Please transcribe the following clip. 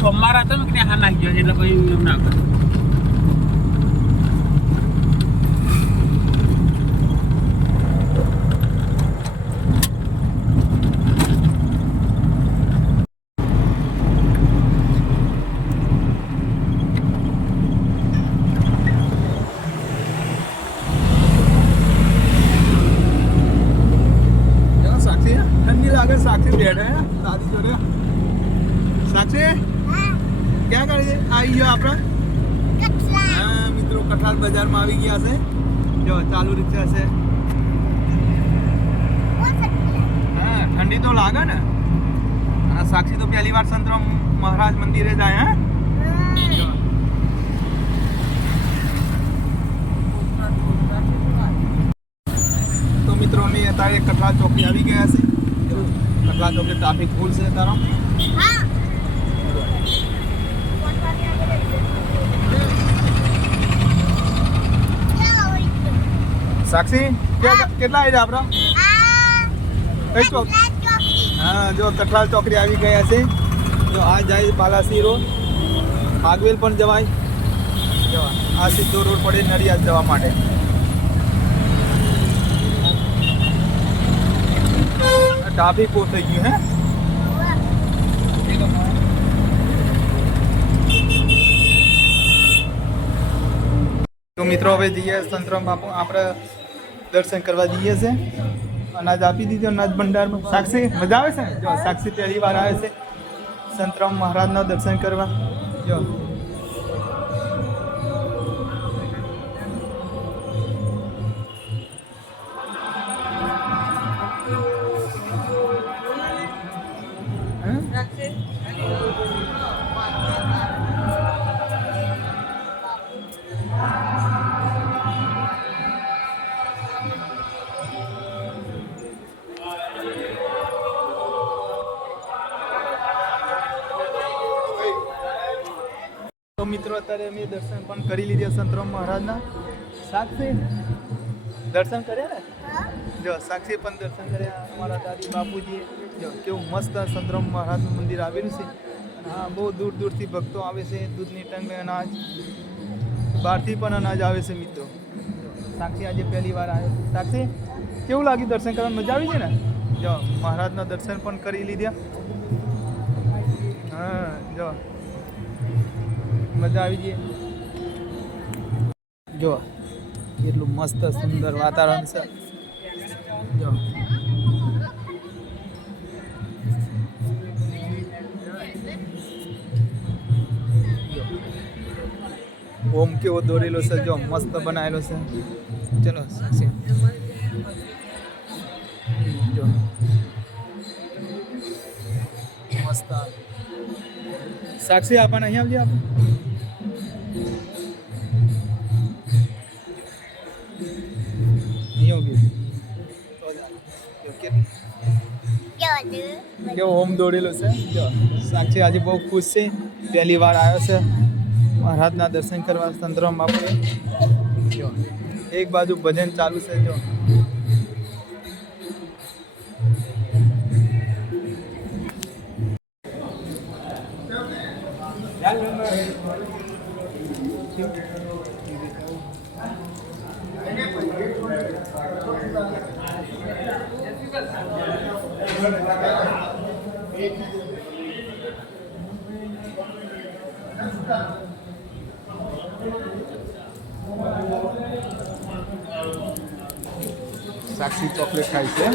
સોમવાર હતો ને હા નાખી ગયો એટલે કોઈ એમ ના કરે. साक्षी बैठे हैं दादी जोड़े साक्षी क्या करे आई गयो आपरा हाँ मित्रों कठार बाजार में આવી ગયા છે જો ચાલુ રીતે છે हाँ ठंडी तो लागे ने અને સાક્ષી તો પહેલી વાર સંતરામ મહારાજ મંદિરે જાય હે તો મિત્રો અમે અત્યારે કઠાર ચોકી આવી ગયા છે कटला चौक के ट्रैफिक फुल से तारा हां साक्षी क्या કેટલા આઈ આપરા કઈ ચોક હા જો કટલા ચોકડી આવી ગયા છે જો આ જાય બાલાસી રોડ આગવેલ પણ જવાય જો આ સીધો રોડ પડે નડિયાદ જવા માટે ट्रैफिक बहुत થઈ ગયું હે તો મિત્રો હવે જઈએ સંતરામ બાપુ આપણે દર્શન કરવા જઈએ છે અનાજ આપી દીધો અનાજ ભંડારમાં સાક્ષી મજા આવે છે જો સાક્ષી પહેલી વાર આવે છે સંતરામ મહારાજના દર્શન કરવા જો તો મિત્રો અત્યારે અમે દર્શન પણ કરી લીધા સંતરામ મહારાજના સાક્ષી દર્શન કર્યા ને જો સાક્ષી પણ દર્શન કર્યા અમારા દાદી બાપુજી જો કેવું મસ્ત સંતરામ મહારાજનું મંદિર આવેલું છે અને હા બહુ દૂર દૂરથી ભક્તો આવે છે દૂધની ટંગ અનાજ બહારથી પણ અનાજ આવે છે મિત્રો સાક્ષી આજે પહેલી વાર આવ્યો સાક્ષી કેવું લાગ્યું દર્શન કરવાની મજા આવી છે ને જો મહારાજના દર્શન પણ કરી લીધા હા જો મજા આવી ગઈ જો કેટલું મસ્ત સુંદર વાતાવરણ છે જો ઓમ કેવો દોરેલો છે જો મસ્ત બનાવેલો છે ચલો સાક્ષી જો મસ્ત સાક્ષી આપણને અહીંયા આવજે આપણે કેવો હોમ દોડેલો છે જો સાક્ષી આજે બહુ ખુશ છે પહેલી વાર આવ્યો છે મહારાજના દર્શન કરવા સંતરામ બાપુએ જો એક બાજુ ભજન ચાલુ છે જો સાક્ષી ચોકલેટ ખાઈ છે